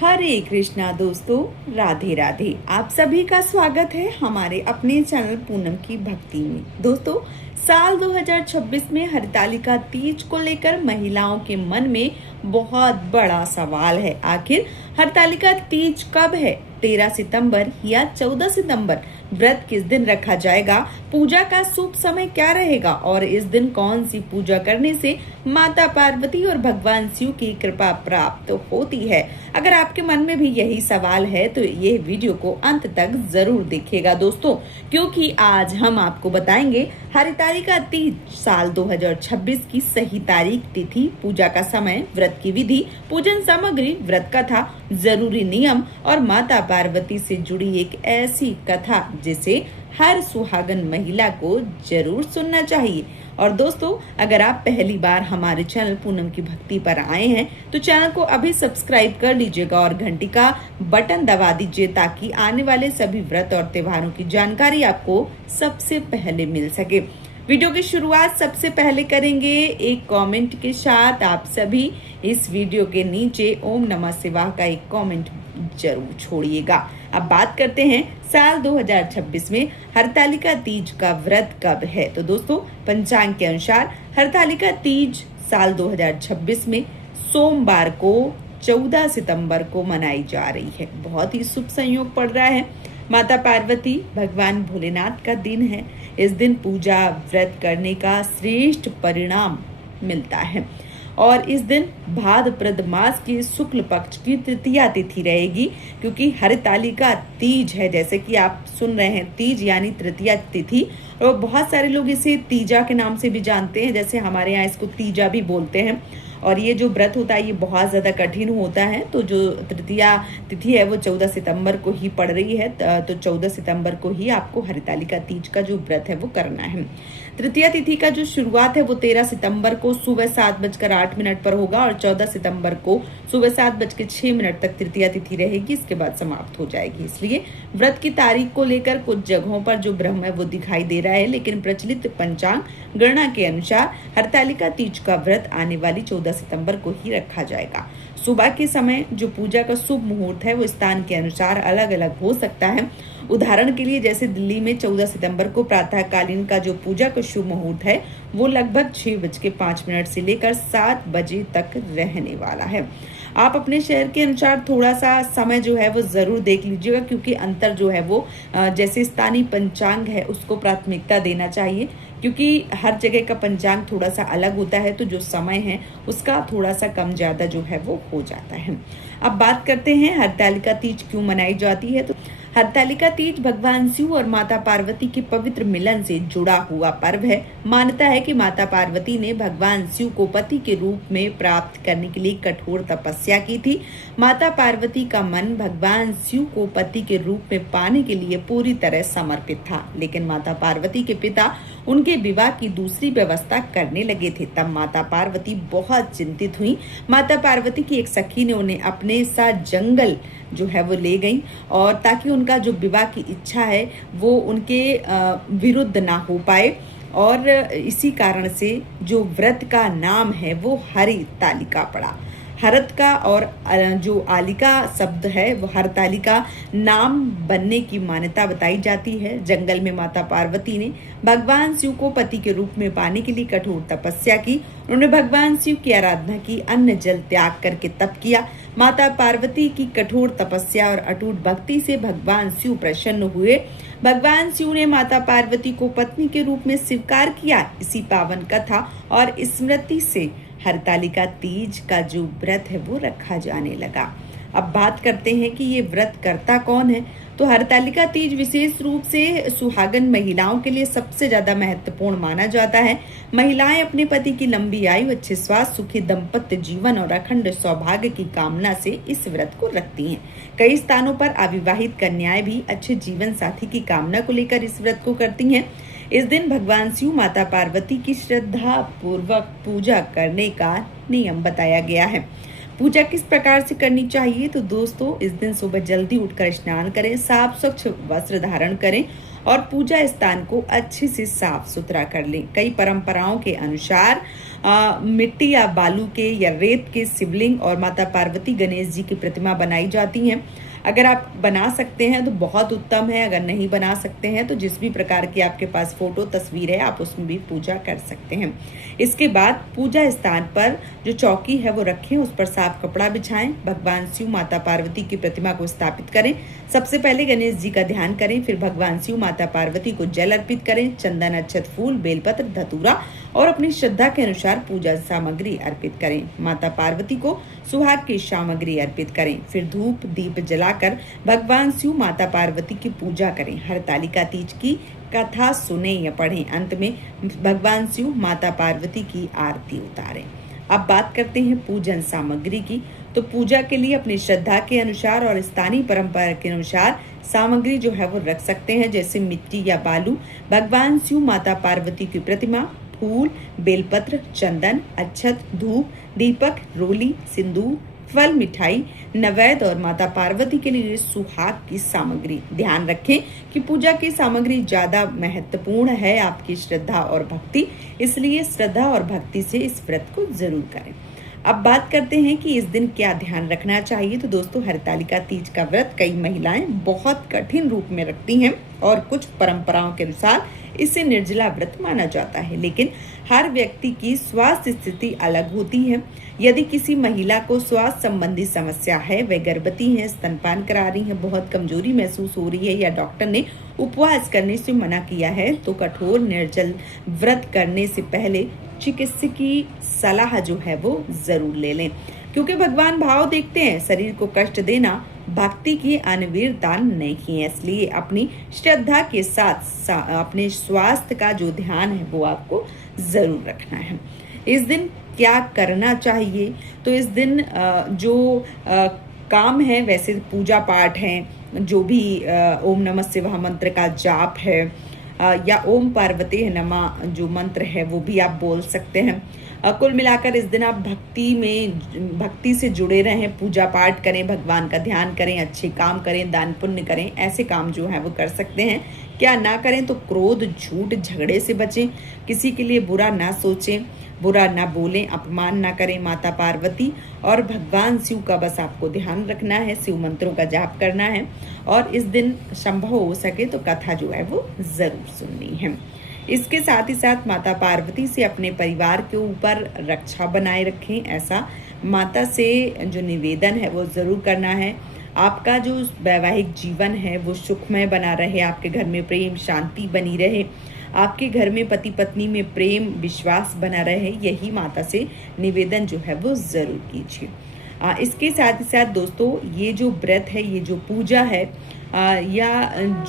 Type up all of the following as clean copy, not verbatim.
हरे कृष्णा दोस्तों, राधे राधे। आप सभी का स्वागत है हमारे अपने चैनल पूनम की भक्ति में। दोस्तों, साल 2026 में हरतालिका तीज को लेकर महिलाओं के मन में बहुत बड़ा सवाल है। आखिर हरतालिका तीज कब है? 13 सितंबर या 14 सितंबर? व्रत किस दिन रखा जाएगा? पूजा का शुभ समय क्या रहेगा? और इस दिन कौन सी पूजा करने से माता पार्वती और भगवान शिव की कृपा प्राप्त होती है? अगर आपके मन में भी यही सवाल है तो ये वीडियो को अंत तक जरूर देखिएगा दोस्तों, क्योंकि आज हम आपको बताएंगे हरतालिका तीज साल 2026 की सही तारीख, तिथि, पूजा का समय, व्रत की विधि, पूजन सामग्री, व्रत कथा, जरूरी नियम और माता पार्वती से जुड़ी एक ऐसी कथा जिसे हर सुहागन महिला को जरूर सुनना चाहिए। और दोस्तों, अगर आप पहली बार हमारे चैनल पूनम की भक्ति पर आए हैं तो चैनल को अभी सब्सक्राइब कर लीजिएगा और घंटी का बटन दबा दीजिए ताकि आने वाले सभी व्रत और त्योहारों की जानकारी आपको सबसे पहले मिल सके। वीडियो की शुरुआत सबसे पहले करेंगे एक कमेंट के साथ। आप सभी इस वीडियो के नीचे ओम नमः शिवाय का एक कमेंट जरूर छोड़िएगा। अब बात करते हैं साल 2026 में हरतालिका तीज का व्रत कब है। तो दोस्तों, पंचांग के अनुसार हरतालिका तीज साल 2026 में सोमवार को 14 सितंबर को मनाई जा रही है। बहुत ही शुभ संयोग पड़ रहा है। माता पार्वती भगवान भोलेनाथ का दिन है। इस दिन पूजा व्रत करने का श्रेष्ठ परिणाम मिलता है और इस दिन भाद्रपद मास की शुक्ल पक्ष की तृतीया तिथि रहेगी, क्योंकि हरतालिका तीज है। जैसे कि आप सुन रहे हैं, तीज यानी तृतीया तिथि, और बहुत सारे लोग इसे तीजा के नाम से भी जानते हैं। जैसे हमारे यहाँ इसको तीजा भी बोलते हैं। और ये जो व्रत होता है ये बहुत ज़्यादा कठिन होता है। तो जो तृतीया तिथि है वो 14 सितंबर को ही पड़ रही है। तो 14 सितंबर को ही आपको हरतालिका तीज का जो व्रत है वो करना है। तृतीया तिथि का जो शुरुआत है वो 13 सितंबर को सुबह 7:08 पर होगा और 14 सितंबर को सुबह 7:06 तक तृतीया तिथि रहेगी। इसके बाद समाप्त हो जाएगी। इसलिए व्रत की तारीख को लेकर कुछ जगहों पर जो भ्रम है वो दिखाई दे रहा है, लेकिन प्रचलित पंचांग गणना के अनुसार हरतालिका तीज का व्रत आने वाली 14 सितंबर को ही रखा जाएगा। सुबह के समय जो पूजा का शुभ मुहूर्त है वो स्थान के अनुसार अलग अलग हो सकता है। उदाहरण के लिए जैसे दिल्ली में 14 सितंबर को प्रातःकालीन का जो पूजा का शुभ मुहूर्त है वो लगभग 6:05 से लेकर 7 बजे तक रहने वाला है। आप अपने शहर के अनुसार थोड़ा सा समय जो है वो जरूर देख लीजिएगा, क्योंकि अंतर जो है वो जैसे स्थानीय पंचांग है उसको प्राथमिकता देना चाहिए, क्योंकि हर जगह का पंचांग थोड़ा सा अलग होता है। तो जो समय है उसका थोड़ा सा कम ज्यादा जो है वो हो जाता है। अब बात करते हैं हरतालिका तीज क्यों मनाई जाती है। तो हरतालिका तीज भगवान शिव और माता पार्वती के पवित्र मिलन से जुड़ा हुआ पर्व है। मान्यता है कि माता पार्वती ने भगवान शिव को पति के रूप में प्राप्त करने के लिए कठोर तपस्या की थी। माता पार्वती का मन भगवान शिव को पति के रूप में पाने के लिए पूरी तरह समर्पित था, लेकिन माता पार्वती के पिता उनके विवाह की दूसरी व्यवस्था करने लगे थे। तब माता पार्वती बहुत चिंतित हुई। माता पार्वती की एक सखी ने उन्हें अपने साथ जंगल जो है वो ले गई, और ताकि उनका जो विवाह की इच्छा है वो उनके विरुद्ध ना हो पाए। और इसी कारण से जो व्रत का नाम है वो हरतालिका पड़ा। हरत का और जो आलिका शब्द है वो हरतालिका नाम बनने की मान्यता बताई जाती है। जंगल में माता पार्वती ने भगवान शिव को पति के रूप में पाने के लिए कठोर तपस्या की। उन्होंने भगवान शिव की आराधना की, अन्न जल त्याग करके तप किया। माता पार्वती की कठोर तपस्या और अटूट भक्ति से भगवान शिव प्रसन्न हुए। भगवान शिव ने माता पार्वती को पत्नी के रूप में स्वीकार किया। इसी पावन कथा और स्मृति से हरतालिका तीज का जो व्रत है वो रखा जाने लगा। अब बात करते हैं कि ये व्रत करता कौन है। तो हरतालिका तीज विशेष रूप से सुहागन महिलाओं के लिए सबसे ज्यादा महत्वपूर्ण माना जाता है। महिलाएं अपने पति की लंबी आयु, अच्छे स्वास्थ्य, सुखी दाम्पत्य जीवन और अखंड सौभाग्य की कामना से इस व्रत को रखती हैं। कई स्थानों पर अविवाहित कन्याएं भी अच्छे जीवन साथी की कामना को लेकर इस व्रत को करती हैं। इस दिन भगवान शिव माता पार्वती की श्रद्धा पूर्वक पूजा करने का नियम बताया गया है। पूजा किस प्रकार से करनी चाहिए। तो दोस्तों, इस दिन सुबह जल्दी उठकर स्नान करें, साफ स्वच्छ वस्त्र धारण करें और पूजा स्थान को अच्छे से साफ सुथरा कर लें। कई परंपराओं के अनुसार मिट्टी या बालू के या रेत के शिवलिंग और माता पार्वती गणेश जी की प्रतिमा बनाई जाती हैं। अगर आप बना सकते हैं तो बहुत उत्तम है, अगर नहीं बना सकते हैं तो जिस भी प्रकार की आपके पास फोटो तस्वीर है आप उसमें भी पूजा कर सकते हैं। इसके बाद पूजा स्थान पर जो चौकी है वो रखें, उस पर साफ कपड़ा बिछाएं, भगवान शिव माता पार्वती की प्रतिमा को स्थापित करें। सबसे पहले गणेश जी का ध्यान करें, फिर भगवान शिव माता पार्वती को जल अर्पित करें, चंदन, अक्षत, फूल, बेलपत्र, धतूरा और अपनी श्रद्धा के अनुसार पूजा सामग्री अर्पित करें। माता पार्वती को सुहाग की सामग्री अर्पित करें, फिर धूप दीप जलाकर भगवान शिव माता पार्वती की पूजा करें। हरतालिका तीज की कथा सुने या पढ़ें, अंत में भगवान शिव माता पार्वती की आरती उतारें। अब बात करते हैं पूजन सामग्री की। तो पूजा के लिए अपनी श्रद्धा के अनुसार और स्थानीय परंपरा के अनुसार सामग्री जो है वो रख सकते हैं, जैसे मिट्टी या बालू, भगवान शिव माता पार्वती की प्रतिमा, फूल, बेलपत्र, चंदन, अक्षत, धूप, दीपक, रोली, सिंदूर, फल, मिठाई, नैवेद्य और माता पार्वती के लिए सुहाग की सामग्री। ध्यान रखें कि पूजा की सामग्री ज्यादा महत्वपूर्ण है आपकी श्रद्धा और भक्ति, इसलिए श्रद्धा और भक्ति से इस व्रत को जरूर करें। अब बात करते हैं कि इस दिन क्या ध्यान रखना चाहिए। तो दोस्तों, हरतालिका तीज का व्रत कई महिलाएं बहुत कठिन रूप में रखती हैं और कुछ परंपराओं के अनुसार इसे निर्जला व्रत माना जाता है, लेकिन हर व्यक्ति की स्वास्थ्य स्थिति अलग होती है। यदि किसी महिला को स्वास्थ्य संबंधी समस्या है, वे गर्भवती हैं, स्तनपान करा रही हैं, बहुत कमजोरी महसूस हो रही है या डॉक्टर ने उपवास करने से मना किया है, तो कठोर निर्जल व्रत करने से पहले चिकित्सकीय सलाह जो है वो जरूर ले लें, क्योंकि भगवान भाव देखते हैं। शरीर को कष्ट देना भक्ति की अनिवार्यता नहीं है, इसलिए अपनी श्रद्धा के साथ अपने स्वास्थ्य का जो ध्यान है वो आपको जरूर रखना है। इस दिन क्या करना चाहिए? तो इस दिन जो काम है, वैसे पूजा पाठ है, जो भी ओम नमः शिवाय मंत्र का जाप है या ओम पार्वती नमः जो मंत्र है वो भी आप बोल सकते हैं। कुल मिलाकर इस दिन आप भक्ति से जुड़े रहें, पूजा पाठ करें, भगवान का ध्यान करें, अच्छे काम करें, दान पुण्य करें, ऐसे काम जो है वो कर सकते हैं। क्या ना करें तो क्रोध, झूठ, झगड़े से बचें, किसी के लिए बुरा ना सोचें, बुरा ना बोलें, अपमान ना करें। माता पार्वती और भगवान शिव का बस आपको ध्यान रखना है, शिव मंत्रों का जाप करना है और इस दिन संभव हो सके तो कथा जो है वो जरूर सुननी है। इसके साथ ही साथ माता पार्वती से अपने परिवार के ऊपर रक्षा बनाए रखें, ऐसा माता से जो निवेदन है वो जरूर करना है। आपका जो वैवाहिक जीवन है वो सुखमय बना रहे, आपके घर में प्रेम शांति बनी रहे, आपके घर में पति पत्नी में प्रेम विश्वास बना रहे, यही माता से निवेदन जो है वो जरूर कीजिए। इसके साथ ही साथ दोस्तों, ये जो व्रत है, ये जो पूजा है या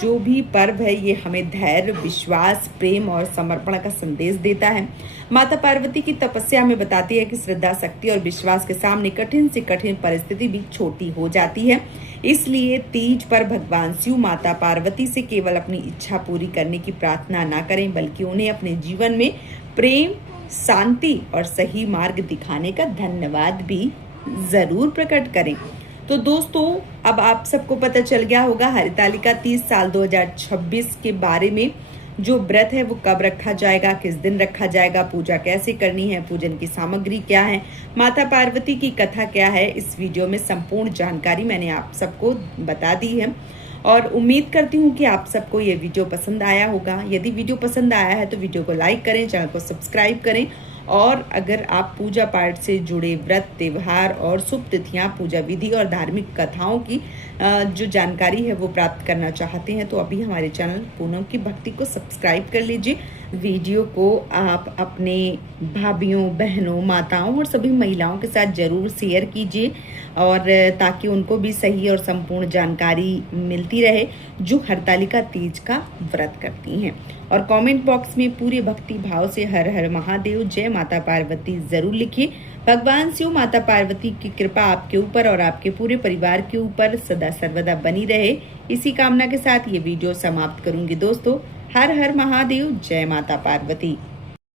जो भी पर्व है, ये हमें धैर्य, विश्वास, प्रेम और समर्पण का संदेश देता है। माता पार्वती की तपस्या हमें बताती है कि श्रद्धा, शक्ति और विश्वास के सामने कठिन से कठिन परिस्थिति भी छोटी हो जाती है। इसलिए तीज पर भगवान शिव माता पार्वती से केवल अपनी इच्छा पूरी करने की प्रार्थना ना करें, बल्कि उन्हें अपने जीवन में प्रेम, शांति और सही मार्ग दिखाने का धन्यवाद भी जरूर प्रकट करें। तो दोस्तों, अब आप सबको पता चल गया होगा हरतालिका तीज साल 2026 के बारे में। जो व्रत है वो कब रखा जाएगा, किस दिन रखा जाएगा, पूजा कैसे करनी है, पूजन की सामग्री क्या है, माता पार्वती की कथा क्या है, इस वीडियो में संपूर्ण जानकारी मैंने आप सबको बता दी है और उम्मीद करती हूँ कि आप सबको ये वीडियो पसंद आया होगा। यदि वीडियो पसंद आया है तो वीडियो को लाइक करें, चैनल को सब्सक्राइब करें और अगर आप पूजा पाठ से जुड़े व्रत, त्योहार और शुभ तिथियां, पूजा विधि और धार्मिक कथाओं की जो जानकारी है वो प्राप्त करना चाहते हैं तो अभी हमारे चैनल पूनम की भक्ति को सब्सक्राइब कर लीजिए। वीडियो को आप अपने भाभीयों, बहनों, माताओं और सभी महिलाओं के साथ जरूर शेयर कीजिए और ताकि उनको भी सही और संपूर्ण जानकारी मिलती रहे जो हरतालिका तीज का व्रत करती हैं। और कमेंट बॉक्स में पूरे भक्ति भाव से हर हर महादेव, जय माता पार्वती जरूर लिखिए। भगवान शिव माता पार्वती की कृपा आपके ऊपर और आपके पूरे परिवार के ऊपर सदा सर्वदा बनी रहे। इसी कामना के साथ ये वीडियो समाप्त करूंगी दोस्तों। हर हर महादेव, जय माता पार्वती।